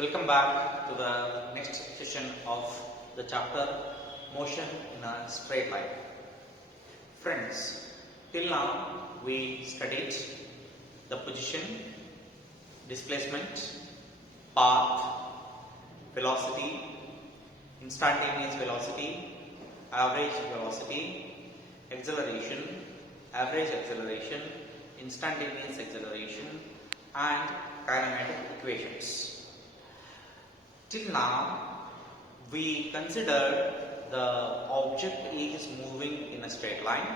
Welcome back to the next session of the chapter Motion in a Straight Line. Friends, till now we studied the position, displacement, path, velocity, instantaneous velocity, average velocity, acceleration, average acceleration, instantaneous acceleration, and kinematic equations. Till now, we considered the object is moving in a straight line.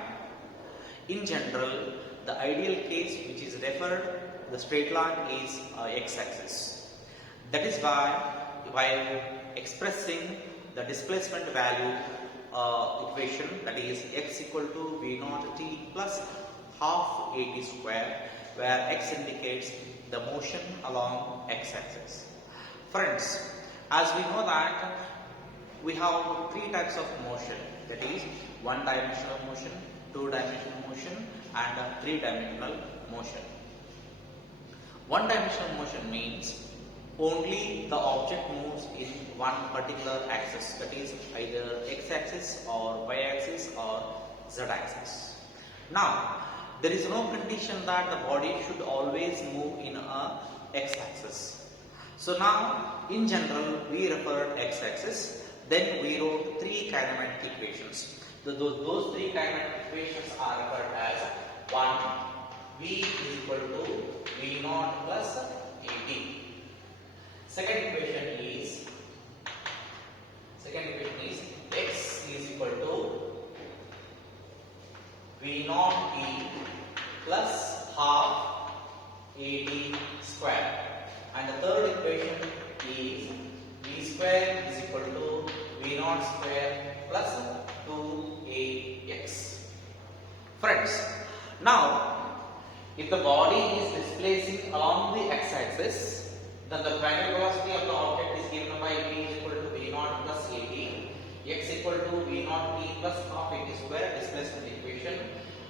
In general, the ideal case which is referred the straight line is x-axis. That is why while expressing the displacement value equation, that is x equal to v0 t plus half at square, where x indicates the motion along x-axis. Friends, as we know that we have three types of motion, that is one-dimensional motion, two-dimensional motion, and three-dimensional motion. One-dimensional motion means only the object moves in one particular axis, that is either x-axis or y-axis or z-axis. Now, there is no condition that the body should always move in a x-axis. So now, in general, we referred x-axis, then we wrote three kinematic equations. Those three kinematic equations are referred as 1. V is equal to v0 plus at. Second equation is x is equal to v0 t plus half at square. And the third equation is v square is equal to v0 square plus 2ax. Friends, now if the body is displacing along the x-axis, then the primary velocity of the object is given by v is equal to v0 plus at, x equal to v0 t plus half at square, displacement equation,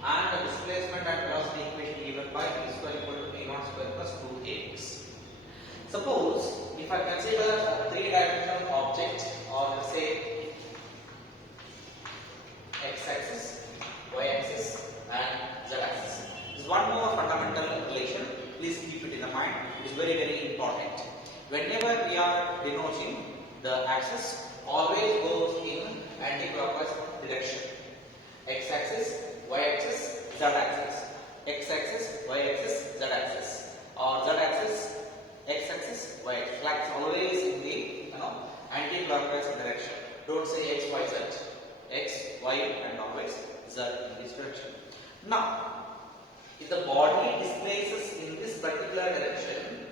and the displacement and velocity equation given by v square equal to v0 square plus 2ax. Suppose if I consider a three-dimensional object, or let's say x-axis, y-axis, and z-axis. This is one more fundamental relation. Please keep it in the mind. It is very, very important. Whenever we are denoting, the axis always goes in anti-clockwise direction. X-axis, y-axis, z-axis. X-axis, y-axis, z-axis, or z-axis, x-axis, y-axis. Flags always in the anti-clockwise direction. Don't say x, y, z. X, y, and always z in this direction. Now, if the body displaces in this particular direction,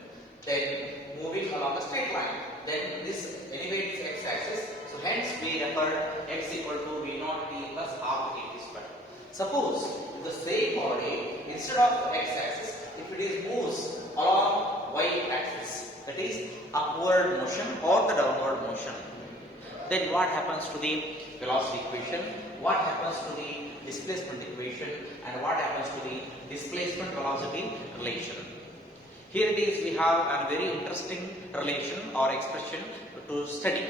then moving along a straight line, then this anyway is x-axis. So hence we refer x equal to v0 t plus half at square. Suppose the same body, instead of x-axis, if it moves along y-axis, that is upward motion or the downward motion, then what happens to the velocity equation, what happens to the displacement equation, and what happens to the displacement velocity relation? Here it is, we have a very interesting relation or expression to study.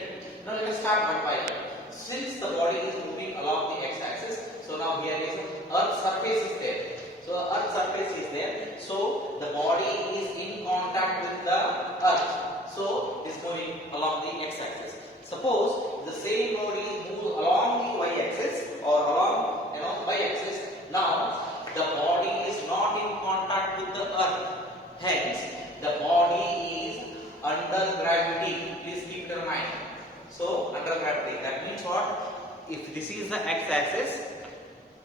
Now let us start one by one. Since the body is moving along the x-axis, so now here is Earth's surface is there. So Earth's surface is there. So the body is in contact with the Earth. So it is moving along the x-axis. Suppose the same body moves along the y-axis or along y-axis. Now the body is not in contact with the Earth. Hence the body is under gravity. Please keep it in mind. So under gravity. That means what? If this is the x-axis,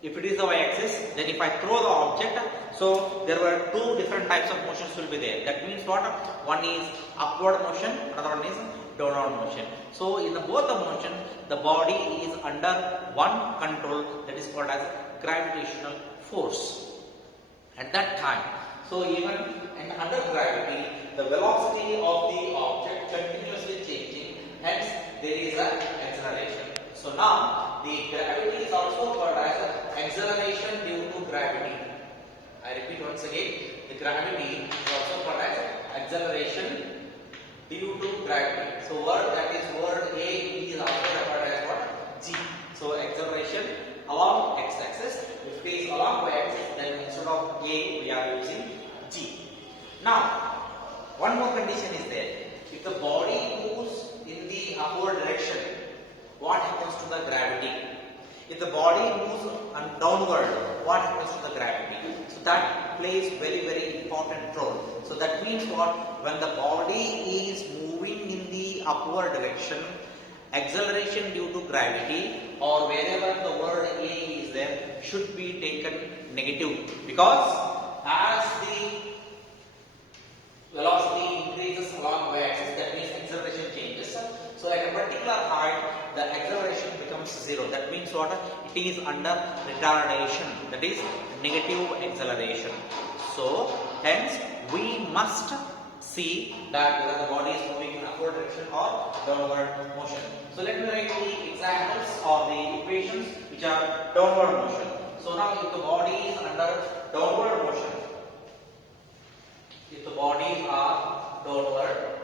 if it is the y-axis, then if I throw the object, so there were two different types of motions will be there. That means what? One is upward motion, another one is downward motion. So in both the motion, the body is under one control, that is called as gravitational force. At that time, so even under gravity, the velocity of the object continuously changing, hence there is an acceleration. So now the gravity is also called as acceleration due to gravity. I repeat once again, the gravity is also called as acceleration due to gravity. So word A is also referred as what? G. So acceleration along x-axis. If it is along y-axis, then instead of A we are using G. Now, one more condition is there. If the body moves in the upward direction, what happens to the gravity? If the body moves downward, what happens to the gravity? So that plays very important role. So that means what? When the body is moving in the upward direction, acceleration due to gravity or wherever the word A is there should be taken negative, because as the velocity increases along y-axis, that means acceleration changes. So at a particular height, the acceleration becomes zero. That means what? It is under retardation. That is negative acceleration. So hence we must see that whether the body is moving in upward direction or downward motion. So let me write the examples or the equations which are downward motion. So now if the body is under downward motion, if the bodies are downward,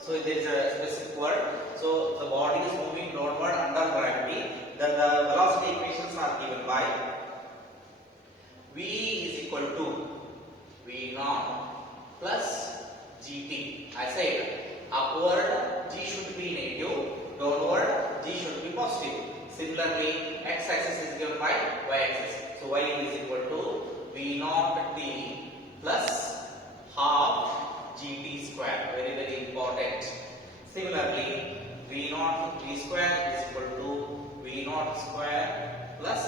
so there is a specific word. So the body is moving downward under gravity, then the velocity equations are given by V is equal to V0 plus GT. I said upward G should be negative, downward G should be positive. Similarly, x-axis is given by y-axis. So y is equal to V0 T plus half GT square. Very important. Similarly, V0 T square is equal to V0 square plus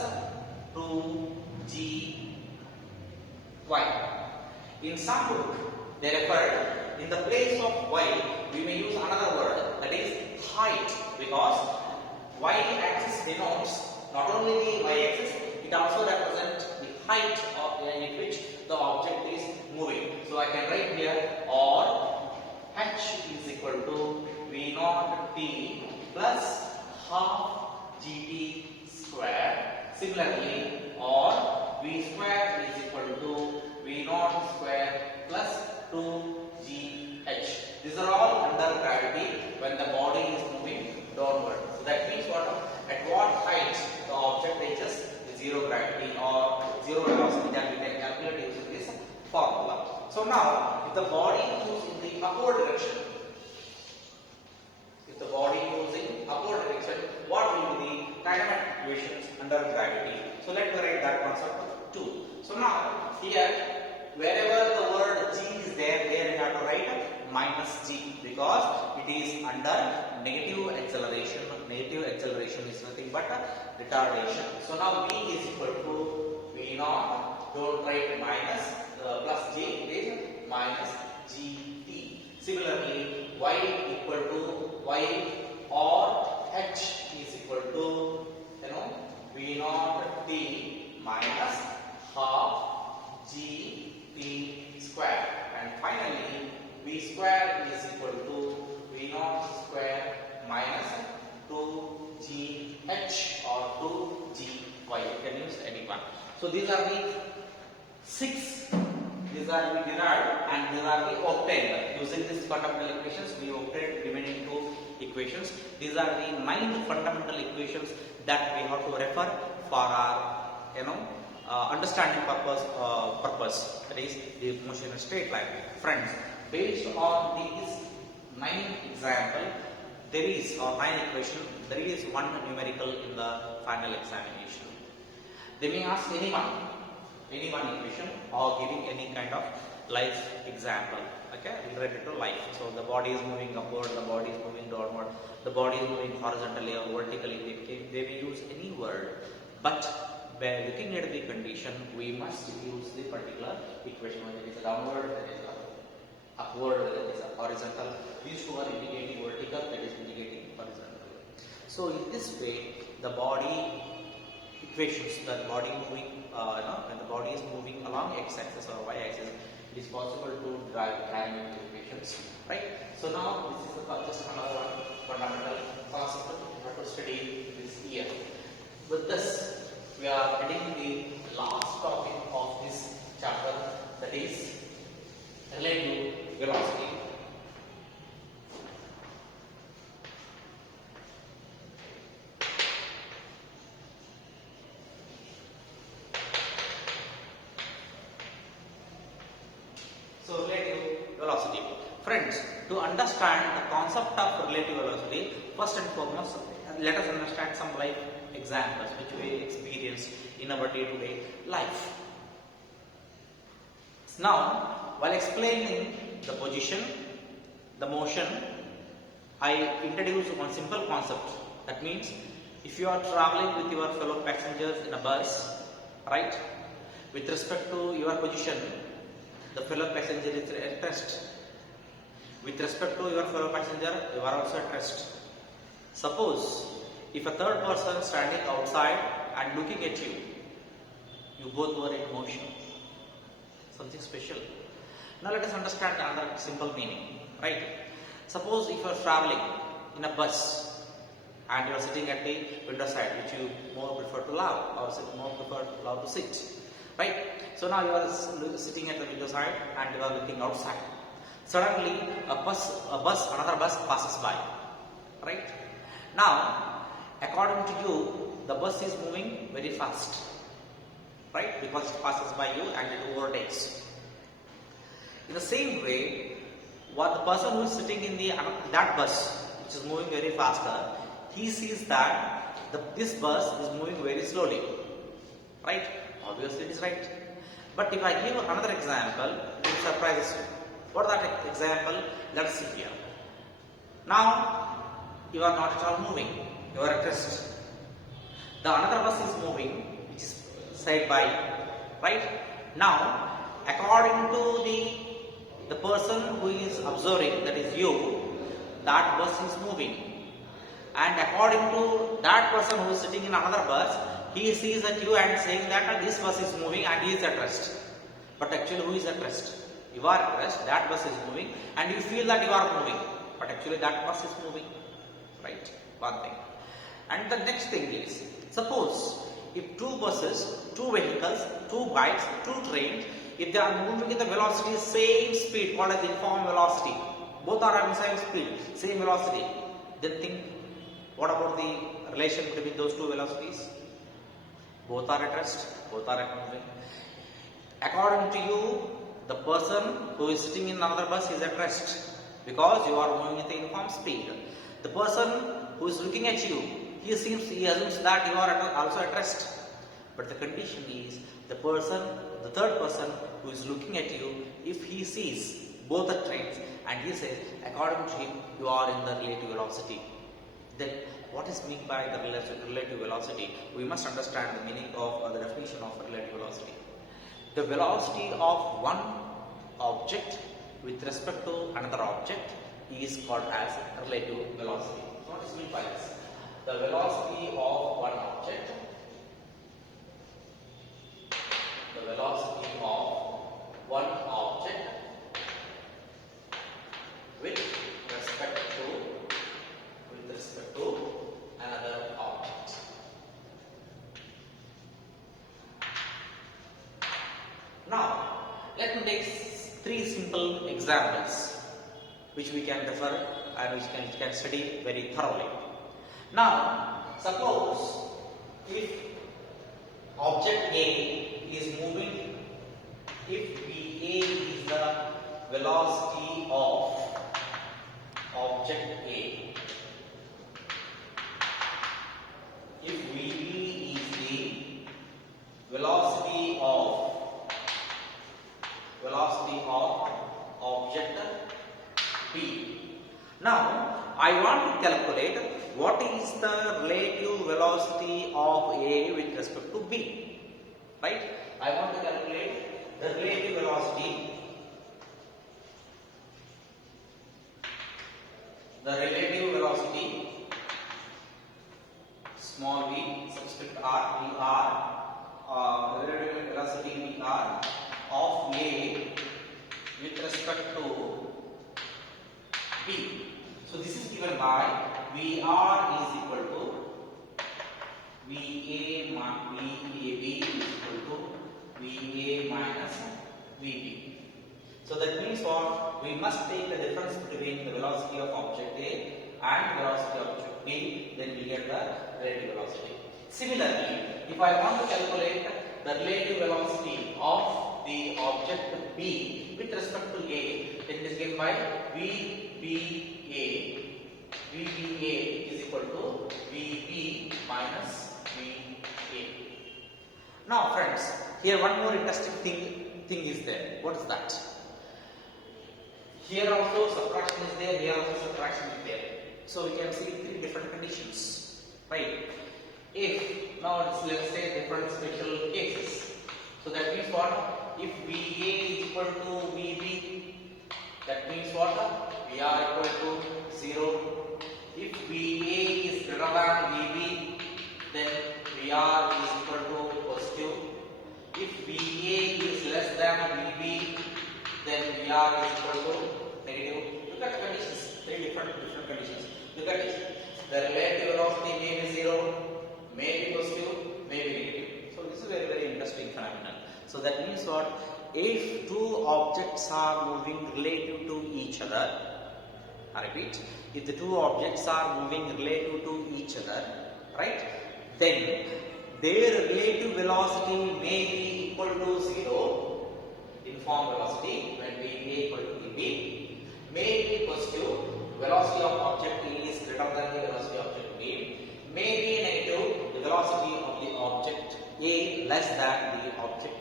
2G y. In some book, they referred in the place of y, we may use another word, that is height, because y-axis denotes not only the y-axis, it also represents the height in which the object is moving. So I can write here, or h is equal to V0 T plus half GT square. Similarly, or V square is equal to V0 square plus 2GH. These are all under gravity when the body is moving downward. So that means what? At what height the object reaches the zero gravity or zero velocity, that we can calculate using this formula. So now, if the body moves in the upward direction, what will be the kinematic equations under gravity? So let me write that concept too. So now here, wherever the word G is there we have to write minus G, because it is under negative acceleration. Negative acceleration is nothing but retardation. So now V is equal to V0. Don't write minus plus G, it is minus GT. Similarly, Y equal to Y or H is equal to V0 T minus half GT square, and finally V square is equal to V0 square minus 2GH or 2GY. You can use any one. So these are the 6. These are we derived and these are we obtained. Using these fundamental equations, we obtained remaining 2 equations. These are the 9 fundamental equations that we have to refer for our understanding purpose. That is the motion in a straight line. Friends, based on these 9 examples, there is 9 equation. There is one numerical in the final examination. They may ask any one equation or giving any kind of life example, okay, related to life. So the body is moving upward, the body is moving downward, the body is moving horizontally or vertically. They may use any word, but by looking at the condition, we must use the particular equation, whether it is downward, whether it is upward, whether it is horizontal. These two are indicating vertical, that is indicating horizontal. So in this way, the body equations, the body moving, when the body is moving along x-axis or y-axis, it is possible to derive kinematic equations, right? So now this is just another one fundamental concept we have to study this year. With this, we are heading the last topic of this chapter, velocity. So relative velocity. Friends, to understand the concept of relative velocity, first and foremost, let us understand some life examples which we experience in our day-to-day life. Now, while explaining the position, the motion, I introduce one simple concept. That means, if you are traveling with your fellow passengers in a bus, right, with respect to your position, the fellow passenger is at rest. With respect to your fellow passenger, you are also at rest. Suppose, if a third person standing outside and looking at you, you both were in motion. Something special. Now let us understand another simple meaning, right? Suppose if you are traveling in a bus and you are sitting at the window side, which you more prefer to love or more prefer to love to sit, right? So now you are sitting at the window side and you are looking outside. Suddenly another bus passes by, right? Now, according to you, the bus is moving very fast, right? Because it passes by you and it overtakes. In the same way, what the person who is sitting in that bus, which is moving very faster, he sees that this bus is moving very slowly, right? Obviously, it is right. But if I give another example, it will surprise you. What is that example? Let us see here. Now, you are not at all moving. You are at rest. The another bus is moving, which is side by, right? Now, according to the person who is observing, that is you, that bus is moving. And according to that person who is sitting in another bus, he sees at you and saying that this bus is moving and he is at rest. But actually, who is at rest? You are at rest, that bus is moving, and you feel that you are moving. But actually, that bus is moving, right? One thing. And the next thing is, suppose if two buses, two vehicles, two bikes, two trains, if they are moving with the velocity same speed, called as uniform velocity, both are having same speed, same velocity, then think, what about the relation between those two velocities? Both are at rest, both are at moving. According to you, the person who is sitting in another bus is at rest because you are moving with the uniform speed. The person who is looking at you, he assumes that you are also at rest. But the condition is the third person who is looking at you, if he sees both the trains and he says, according to him, you are in the relative velocity. Then what is meant by the relative velocity? We must understand the meaning of the definition of relative velocity. The velocity of one object with respect to another object is called as relative velocity. So what is meant by this? The velocity of one object, with respect to another object. Now, let me take three simple examples which we can refer and which we can study very thoroughly. Now, suppose if object A is moving, if VA is the velocity of object A, if VB is the velocity of object B. Now, I want to calculate what is the relative velocity of A with respect to B, right? I want to calculate the relative velocity, small v, subscript r, VR, relative velocity VR of A with respect to B. So this is given by VR is equal to VAB is equal to VA minus VB. So So that means what? We must take the difference between the velocity of object A and the velocity of object B, then we get the relative velocity. Similarly, if I want to calculate the relative velocity of the object B with respect to A, then it is given by VBA. VBA is equal to VB minus VA. Now friends, here one more interesting thing is there. What is that? Here also subtraction is there, here also subtraction is there. So we can see three different conditions, right? If now let's say different special cases. So that means what? If VA is equal to VB, that means what? VR equal to 0. If VA is greater than VB, then VR is equal to positive. If VA is less than VB, then VR is equal to negative. Look at the conditions, three different conditions. Look at it. The relative velocity may be 0, may be positive, may be negative. So this is very, very interesting phenomenon. So that means what? If two objects are moving relative to each other, I repeat, if the two objects are moving relative to each other, right, then their relative velocity may be equal to 0, uniform velocity when VA equal to VB, may be positive, velocity of object A is greater than the velocity of object B, may be negative, the velocity of the object A less than the object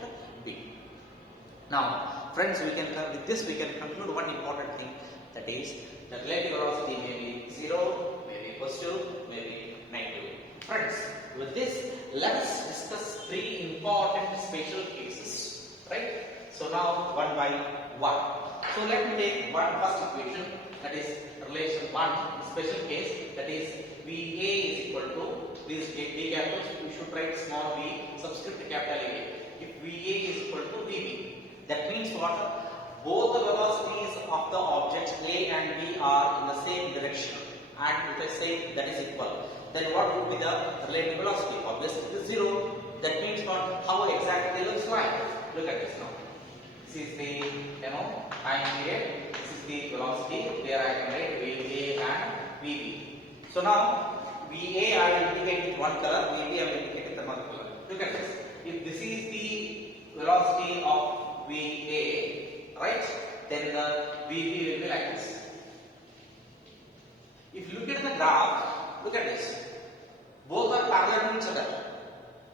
B. Now, friends, with this we can conclude one important thing, that is the relative velocity may be 0, may be positive, may be negative. Friends, with this, let us discuss three important special cases, right? So now one by one. So let me take one first equation, that is relation 1, special case, that is VA is equal to, please take V capital, we should write small v, subscript capital A. If VA is equal to VB, that means what? Both the velocities of the objects A and B are in the same direction, and if I say that is equal, then what would be the relative velocity? Obviously it is 0. That means what? How exactly it looks like? Look at this now. This is the time period. This is the velocity. There I can write VA and VB. So now VA I will indicate with one color, VB I will indicate with another color. Look at this. If this is the velocity of VA, right, then the VB will be like this. If you look at the graph, look at this. Both are parallel to each other.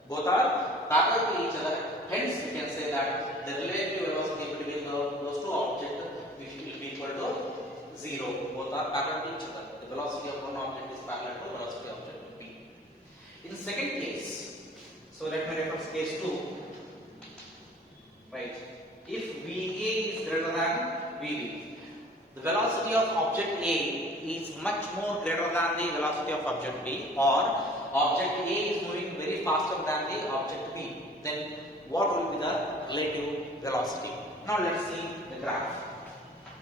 Both are parallel to each other. Hence, we can say that the relative velocity between those two objects will be equal to 0. Both are parallel to each other. The velocity of one object is parallel to the velocity of object B. In the second case, so let me reference case 2. Right. If VA is greater than VB, the velocity of object A is much more greater than the velocity of object B, or object A is moving very faster than the object B, then what will be the relative velocity? Now let's see the graph.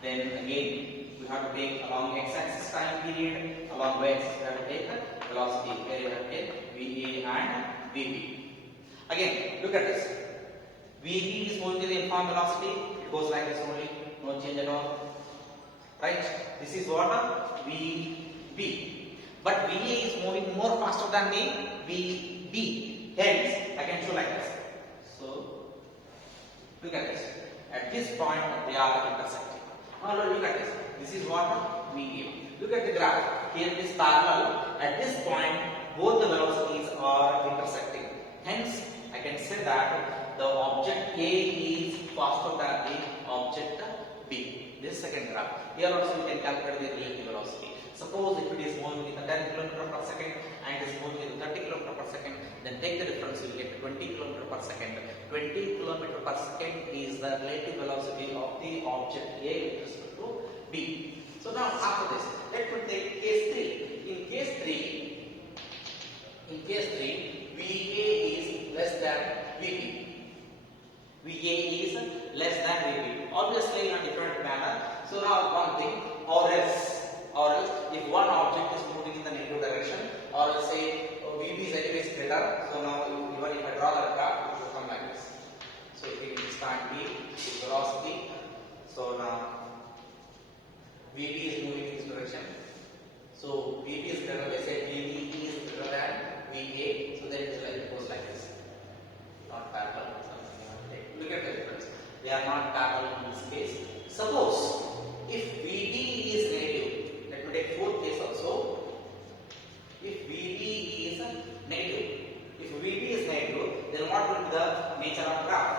Then again we have to take along x-axis time period, along y-axis we have to take velocity, where we have to take VA and VB. Again, look at this. VB is moving to the uniform velocity, it goes like this only, no change at all. Right? This is what? VB. But VA is moving more faster than the VB. Hence, I can show like this. So, look at this. At this point, they are intersecting. Now, look at this. This is what? VA. Look at the graph. Here it is parallel. At this point, both the velocities are intersecting. Hence, I can say that the object A is faster than the object B. This second graph. Here also we can calculate the relative velocity. Suppose if it is moving with 10 km per second and it is moving with 30 km per second, then take the difference, you will get 20 km per second. 20 km per second is the relative velocity of the object A with respect to B. So now after this, let me take case 3. In case 3, VA is less than VB. VA is less than VB. Obviously in a different manner. So now one thing, or else if one object is moving in the negative direction, or let's say VB is anyways greater. So now even if I draw the graph, it will come like this. So if it is time B, its velocity. So the nature of graph.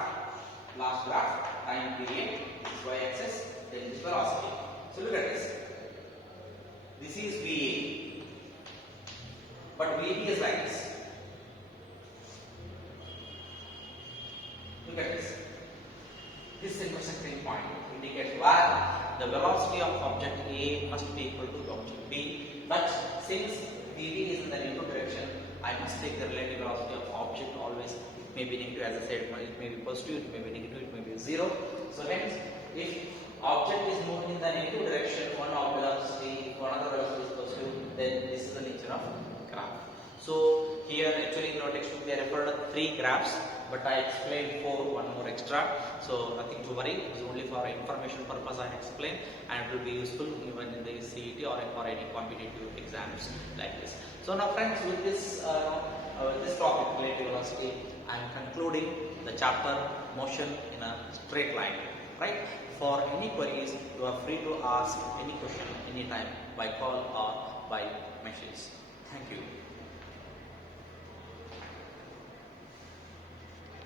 Last graph, time period, this y-axis, then this velocity. So look at this. This is VA, but VB is like this. Look at this. This intersecting point indicates where the velocity of object A must be equal to object B. But since VB is in the negative direction, I must take the relative velocity of object always. It may be negative, as I said, it may be positive, it may be negative, it may be 0. So hence, if object is moving in the negative direction, one velocity, another velocity is positive, then this is the nature of graph. So here actually in our textbook they referred to 3 graphs, but I explained 4, one more extra. So nothing to worry. It is only for information purpose I explained, and it will be useful even in the CET or for any competitive exams like this. So now friends, with this topic relative velocity, I am concluding the chapter motion in a straight line. Right? For any queries, you are free to ask any question anytime by call or by message. Thank you.